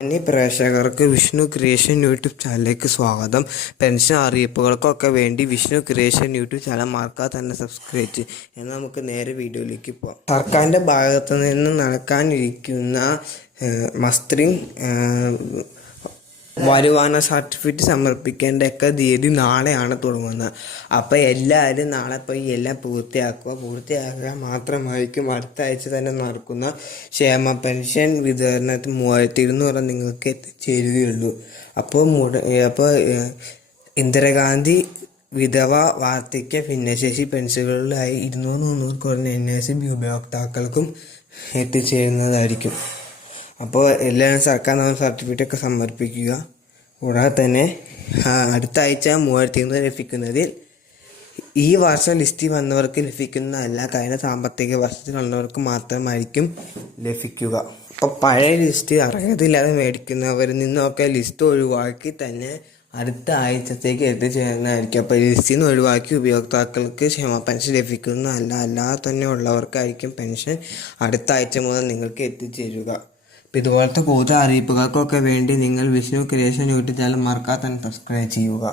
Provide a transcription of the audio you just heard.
ഇനി പ്രേക്ഷകർക്ക് Vishnu creation YouTube ചാനലിലേക്ക് സ്വാഗതം. പെൻഷൻ അറിയിപ്പുകൾക്കൊക്കെ വേണ്ടി വിഷ്ണു ക്രിയേഷൻ യൂട്യൂബ് ചാനൽ മറക്കാതെ തന്നെ സബ്സ്ക്രൈബ് ചെയ്യും. എന്നാൽ നമുക്ക് നേരെ വീഡിയോയിലേക്ക് പോകാം സർക്കാരിന്റെ ഭാഗത്തു നിന്ന് നടക്കാനിരിക്കുന്ന മസ്ത്രിങ് ഏഹ്, വരുമാന സർട്ടിഫിക്കറ്റ് സമർപ്പിക്കേണ്ടൊക്കെ തീയതി നാളെയാണ് തുടങ്ങുന്നത്. അപ്പോൾ എല്ലാവരും നാളെ പോയി എല്ലാം പൂർത്തിയാക്കുക. പൂർത്തിയാക്കുക മാത്രമായിരിക്കും അടുത്ത ആഴ്ച തന്നെ നടക്കുന്ന ക്ഷേമ പെൻഷൻ വിതരണത്തിന് മൂവായിരത്തി ഇരുന്നൂറ് നിങ്ങൾക്ക് എത്തിച്ചേരുകയുള്ളൂ അപ്പോൾ മുട അപ്പോൾ ഇന്ദിരാഗാന്ധി വിധവ വാർദ്ധക്യ ഭിന്നശേഷി പെൻഷനുകളിലായി ഇരുന്നൂറ് മുന്നൂറ് കുറഞ്ഞ എൻ എസ് ബി ഉപയോക്താക്കൾക്കും എത്തിച്ചേരുന്നതായിരിക്കും. അപ്പോൾ എല്ലാവരും സർക്കാർ സർട്ടിഫിക്കറ്റ് ഒക്കെ സമർപ്പിക്കുക. കൂടാതെ തന്നെ അടുത്ത ആഴ്ച മൂവായിരത്തി ഇരുന്നൂറ് ലഭിക്കുന്നതിൽ ഈ വർഷം ലിസ്റ്റിൽ വന്നവർക്ക് ലഭിക്കുന്നതല്ല കഴിഞ്ഞ സാമ്പത്തിക വർഷത്തിൽ വന്നവർക്ക് മാത്രമായിരിക്കും ലഭിക്കുക. അപ്പോൾ പഴയ ലിസ്റ്റ് അർഹതയില്ലാതെ മേടിക്കുന്നവരിൽ നിന്നൊക്കെ ലിസ്റ്റ് ഒഴിവാക്കി തന്നെ അടുത്ത ആഴ്ചത്തേക്ക് എത്തിച്ചേരുന്നതായിരിക്കും. അപ്പോൾ ലിസ്റ്റിൽ നിന്ന് ഒഴിവാക്കി ഉപയോക്താക്കൾക്ക് ക്ഷമ പെൻഷൻ ലഭിക്കുന്നതല്ല അല്ലാതെ തന്നെ ഉള്ളവർക്കായിരിക്കും പെൻഷൻ അടുത്ത ആഴ്ച മുതൽ നിങ്ങൾക്ക് എത്തിച്ചേരുക. അപ്പോൾ ഇതുപോലത്തെ കൂടുതൽ അറിയിപ്പുകൾക്കൊക്കെ വേണ്ടി നിങ്ങൾ വിഷ്ണു ക്രിയേഷൻ യൂട്യൂബ് ചാനൽ മറക്കാതെ തന്നെ സബ്സ്ക്രൈബ് ചെയ്യുക.